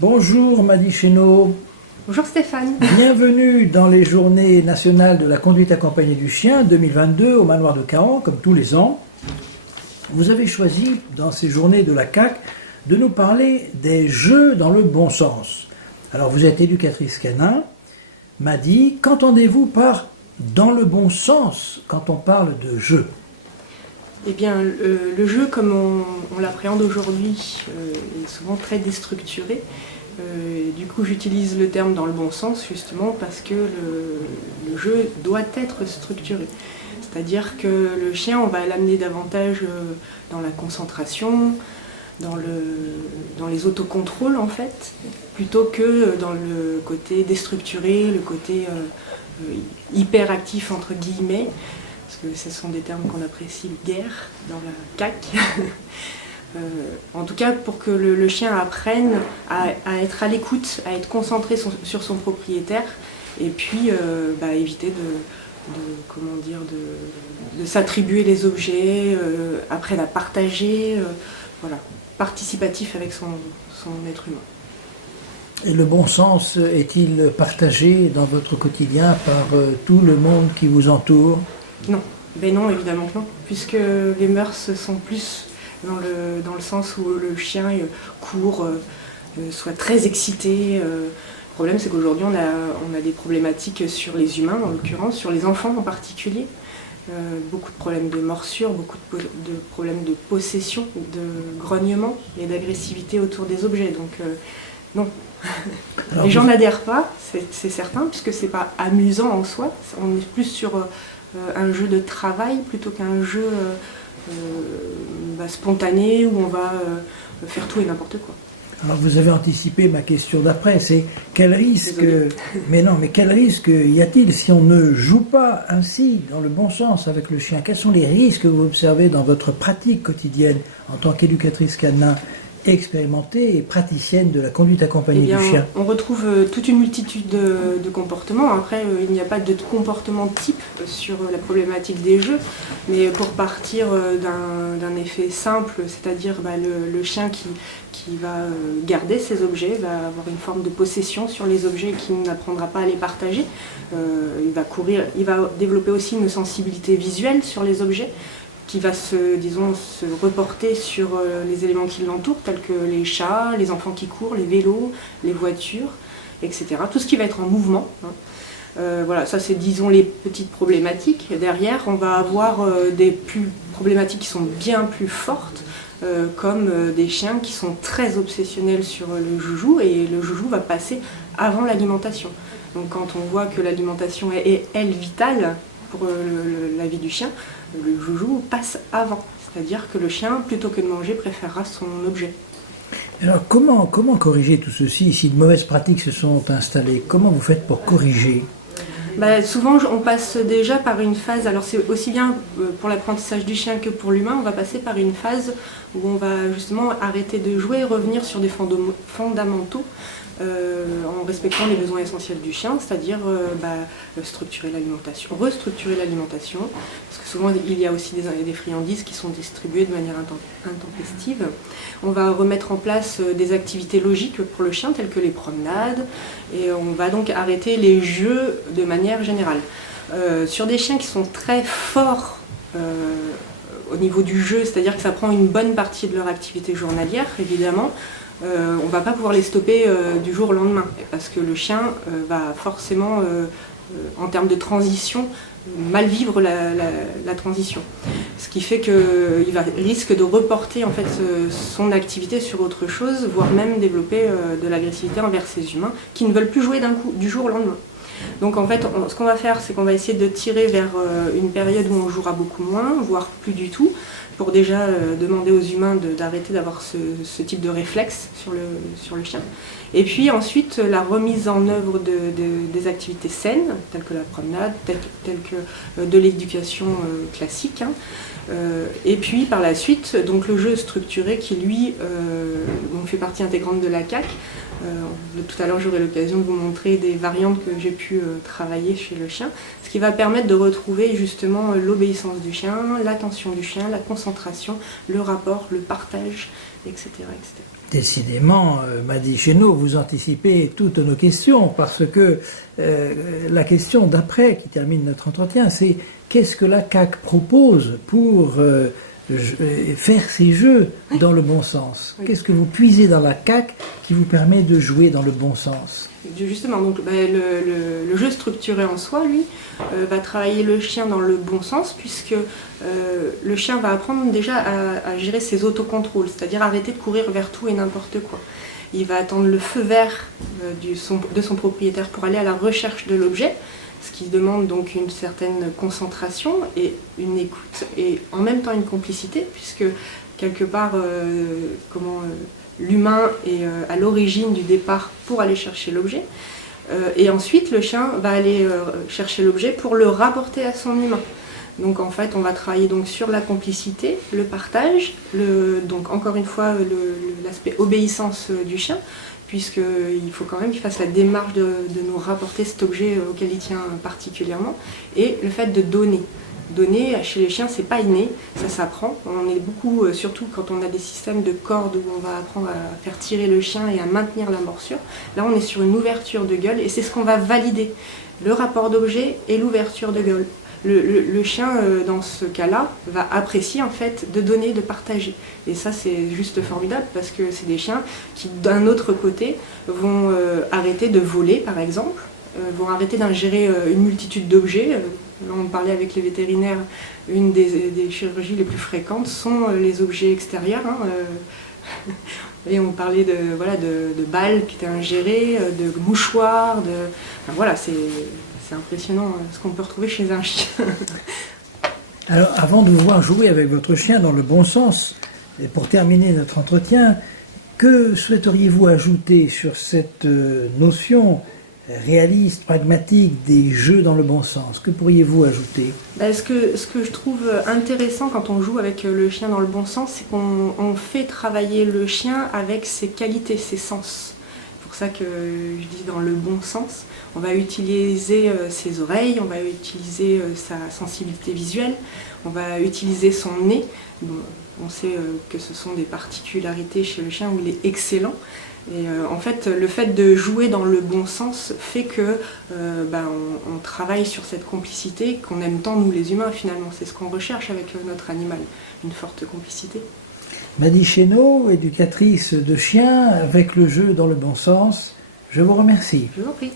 Bonjour Madi Chénaud, Bonjour Stéphane. bienvenue dans les journées nationales de la conduite accompagnée du chien 2022 au manoir de Caen, comme tous les ans. Vous avez choisi dans ces journées de la CAC de nous parler des jeux dans le bon sens. Alors vous êtes éducatrice canin. Madi, qu'entendez-vous par dans le bon sens quand on parle de jeu? Eh bien, le jeu, comme on l'appréhende aujourd'hui, est souvent très déstructuré. Du coup, j'utilise le terme dans le bon sens, justement, parce que le jeu doit être structuré. C'est-à-dire que le chien, on va l'amener davantage dans la concentration, dans les autocontrôles, en fait, plutôt que dans le côté déstructuré, le côté hyperactif, entre guillemets, parce que ce sont des termes qu'on apprécie guère dans la CAC. En tout cas, pour que le chien apprenne à être à l'écoute, à être concentré sur son propriétaire, et puis éviter de s'attribuer les objets, apprenne à partager, voilà, participatif avec son être humain. Et le bon sens est-il partagé dans votre quotidien par tout le monde qui vous entoure? Non, ben non, évidemment que non, puisque les mœurs sont plus dans le sens où le chien court, soit très excité. Le problème, c'est qu'aujourd'hui, on a des problématiques sur les humains, en l'occurrence, sur les enfants en particulier. Beaucoup de problèmes de morsure, beaucoup de problèmes de possession, de grognement et d'agressivité autour des objets. Donc non, alors, les gens n'adhèrent pas, c'est certain, puisque c'est pas amusant en soi. On est plus sur un jeu de travail plutôt qu'un jeu spontané où on va faire tout et n'importe quoi. Alors vous avez anticipé ma question d'après, c'est quel risque, quel risque y a-t-il si on ne joue pas ainsi dans le bon sens avec le chien? Quels sont les risques que vous observez dans votre pratique quotidienne en tant qu'éducatrice canin expérimentée et praticienne de la conduite accompagnée du chien? On retrouve toute une multitude de comportements. Après, il n'y a pas de comportement type sur la problématique des jeux, mais pour partir d'un effet simple, c'est-à-dire le chien qui va garder ses objets, va avoir une forme de possession sur les objets, qui n'apprendra pas à les partager. Il va courir, il va développer aussi une sensibilité visuelle sur les objets, qui va se reporter sur les éléments qui l'entourent, tels que les chats, les enfants qui courent, les vélos, les voitures, etc. Tout ce qui va être en mouvement. Voilà, ça c'est, disons, les petites problématiques. Derrière, on va avoir des problématiques qui sont bien plus fortes, comme des chiens qui sont très obsessionnels sur le joujou, et le joujou va passer avant l'alimentation. Donc quand on voit que l'alimentation est, elle, vitale pour la vie du chien, le joujou passe avant. C'est-à-dire que le chien, plutôt que de manger, préférera son objet. Alors comment corriger tout ceci si de mauvaises pratiques se sont installées? Comment vous faites pour corriger? Souvent, on passe déjà par une phase, alors c'est aussi bien pour l'apprentissage du chien que pour l'humain, on va passer par une phase où on va justement arrêter de jouer et revenir sur des fondamentaux, en respectant les besoins essentiels du chien, c'est-à-dire structurer l'alimentation, restructurer l'alimentation, parce que souvent il y a aussi des friandises qui sont distribuées de manière intempestive. On va remettre en place des activités logiques pour le chien, telles que les promenades, et on va donc arrêter les jeux de manière générale. Sur des chiens qui sont très forts au niveau du jeu, c'est-à-dire que ça prend une bonne partie de leur activité journalière, évidemment, on ne va pas pouvoir les stopper du jour au lendemain, parce que le chien va forcément, en termes de transition, mal vivre la transition. Ce qui fait qu'il risque de reporter en fait son activité sur autre chose, voire même développer de l'agressivité envers ces humains qui ne veulent plus jouer d'un coup, du jour au lendemain. Donc en fait, ce qu'on va faire, c'est qu'on va essayer de tirer vers une période où on jouera beaucoup moins, voire plus du tout, pour déjà demander aux humains d'arrêter d'avoir ce type de réflexe sur le chien. Et puis ensuite, la remise en œuvre des activités saines, telles que la promenade, telles que de l'éducation classique. Et puis par la suite, donc le jeu structuré qui lui fait partie intégrante de la CAC. Tout à l'heure, j'aurai l'occasion de vous montrer des variantes que j'ai pu travailler chez le chien, ce qui va permettre de retrouver justement l'obéissance du chien, l'attention du chien, la concentration, le rapport, le partage etc., etc. Décidément, Madi Chénaud, vous anticipez toutes nos questions, parce que la question d'après, qui termine notre entretien, c'est qu'est-ce que la CAC propose pour faire ces jeux dans le bon sens? Oui. Qu'est-ce que vous puisez dans la CAC qui vous permet de jouer dans le bon sens? Justement, donc, le jeu structuré en soi, lui, va travailler le chien dans le bon sens, puisque le chien va apprendre déjà à gérer ses autocontrôles, c'est-à-dire arrêter de courir vers tout et n'importe quoi. Il va attendre le feu vert de son propriétaire pour aller à la recherche de l'objet, ce qui demande donc une certaine concentration et une écoute, et en même temps une complicité, puisque quelque part, l'humain est à l'origine du départ pour aller chercher l'objet. Et ensuite, le chien va aller chercher l'objet pour le rapporter à son humain. Donc en fait, on va travailler donc sur la complicité, le partage, donc encore une fois l'aspect obéissance du chien, puisqu'il faut quand même qu'il fasse la démarche de nous rapporter cet objet auquel il tient particulièrement, et le fait de donner. Donner chez les chiens, c'est pas inné, ça s'apprend. On est beaucoup, surtout quand on a des systèmes de cordes où on va apprendre à faire tirer le chien et à maintenir la morsure. Là, on est sur une ouverture de gueule et c'est ce qu'on va valider, le rapport d'objet et l'ouverture de gueule. Le chien, dans ce cas-là, va apprécier en fait de donner, de partager. Et ça, c'est juste formidable parce que c'est des chiens qui, d'un autre côté, vont arrêter de voler, par exemple, vont arrêter d'ingérer une multitude d'objets. On parlait avec les vétérinaires, une des chirurgies les plus fréquentes sont les objets extérieurs. Et on parlait de balles qui étaient ingérées, de mouchoirs, enfin, voilà, c'est impressionnant ce qu'on peut retrouver chez un chien. Alors, avant de vous voir jouer avec votre chien dans le bon sens, et pour terminer notre entretien, que souhaiteriez-vous ajouter sur cette notion réaliste, pragmatique des jeux dans le bon sens? Que pourriez-vous ajouter? Ce que je trouve intéressant quand on joue avec le chien dans le bon sens, c'est qu'on fait travailler le chien avec ses qualités, ses sens. C'est pour ça que je dis dans le bon sens. On va utiliser ses oreilles, on va utiliser sa sensibilité visuelle, on va utiliser son nez. Bon, on sait que ce sont des particularités chez le chien où il est excellent. Et en fait, le fait de jouer dans le bon sens fait que on travaille sur cette complicité qu'on aime tant nous les humains finalement. C'est ce qu'on recherche avec notre animal, une forte complicité. Madi Chénaud, éducatrice de chiens avec le jeu dans le bon sens, je vous remercie. Je vous en prie.